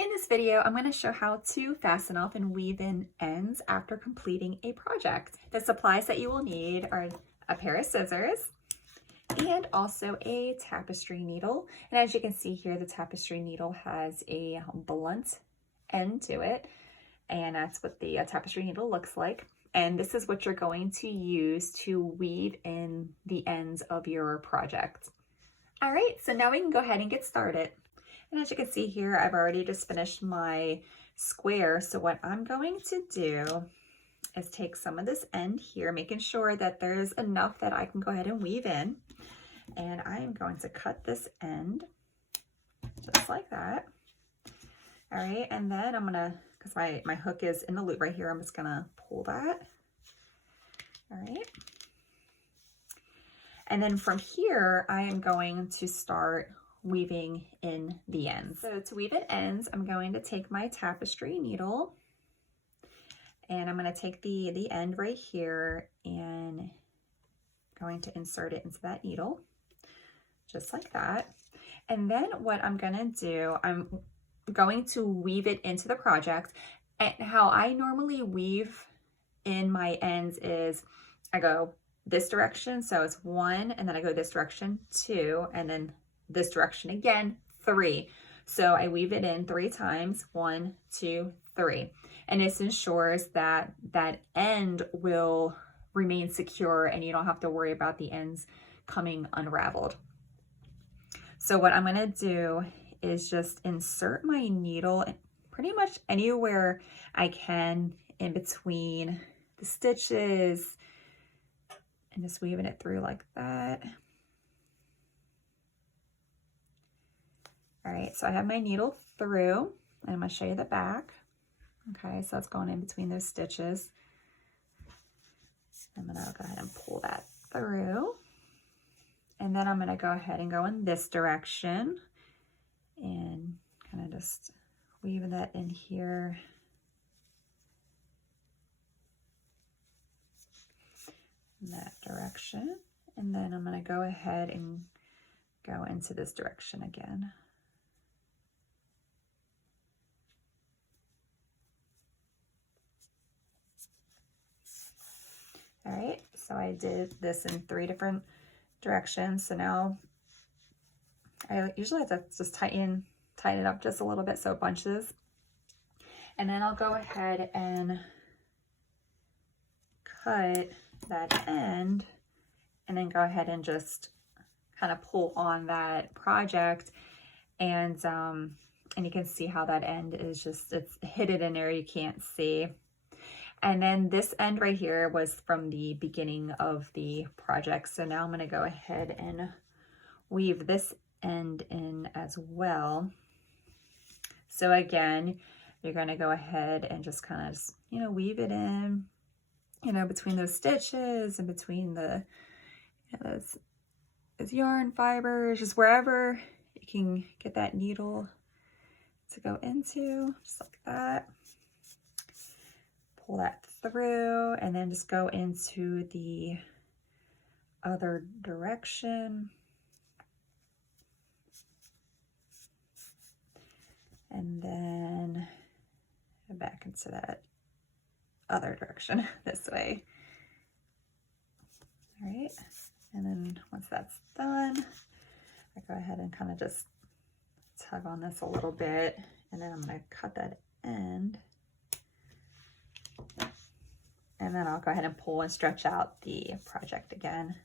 In this video, I'm going to show how to fasten off and weave in ends after completing a project. The supplies that you will need are a pair of scissors and also a tapestry needle. And as you can see here, the tapestry needle has a blunt end to it, and that's what the tapestry needle looks like. And this is what you're going to use to weave in the ends of your project. All right, so now we can go ahead and get started. And as you can see here, I've already just finished my square. So what I'm going to do is take some of this end here, making sure that there's enough that I can go ahead and weave in. And I am going to cut this end just like that. All right, and then I'm gonna, because my hook is in the loop right here, I'm just gonna pull that. All right. And then from here, I am going to start weaving in the ends. So to weave in ends, I'm going to take my tapestry needle and I'm going to take the end right here and going to insert it into that needle just like that. And then what I'm going to do, I'm going to weave it into the project. And how I normally weave in my ends is I go this direction, so it's 1, and then I go this direction, 2, and then this direction again, 3. So I weave it in 3 times, 1, 2, 3. And this ensures that that end will remain secure and you don't have to worry about the ends coming unraveled. So what I'm gonna do is just insert my needle pretty much anywhere I can in between the stitches and just weaving it through like that. All right, so I have my needle through, and I'm gonna show you the back. Okay, so it's going in between those stitches. I'm gonna go ahead and pull that through. And then I'm gonna go ahead and go in this direction and kind of just weave that in here. In that direction. And then I'm gonna go ahead and go into this direction again. All right, so I did this in 3 different directions. So now I usually have to just tighten it up just a little bit so it bunches. And then I'll go ahead and cut that end and then go ahead and just kind of pull on that project. And you can see how that end is just, it's hidden in there, you can't see. And then this end right here was from the beginning of the project. So now I'm going to go ahead and weave this end in as well. So again, you're going to go ahead and just kind of, you know, weave it in, you know, between those stitches and between the, you know, those yarn fibers, just wherever you can get that needle to go into, just like that. Pull that through and then just go into the other direction. And then back into that other direction this way. All right. And then once that's done, I go ahead and kind of just tug on this a little bit. And then I'm going to cut that end. And then I'll go ahead and pull and stretch out the project again.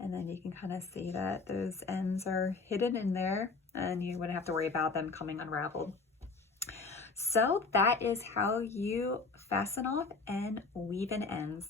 And then you can kind of see that those ends are hidden in there and you wouldn't have to worry about them coming unraveled. So that is how you fasten off and weave in ends.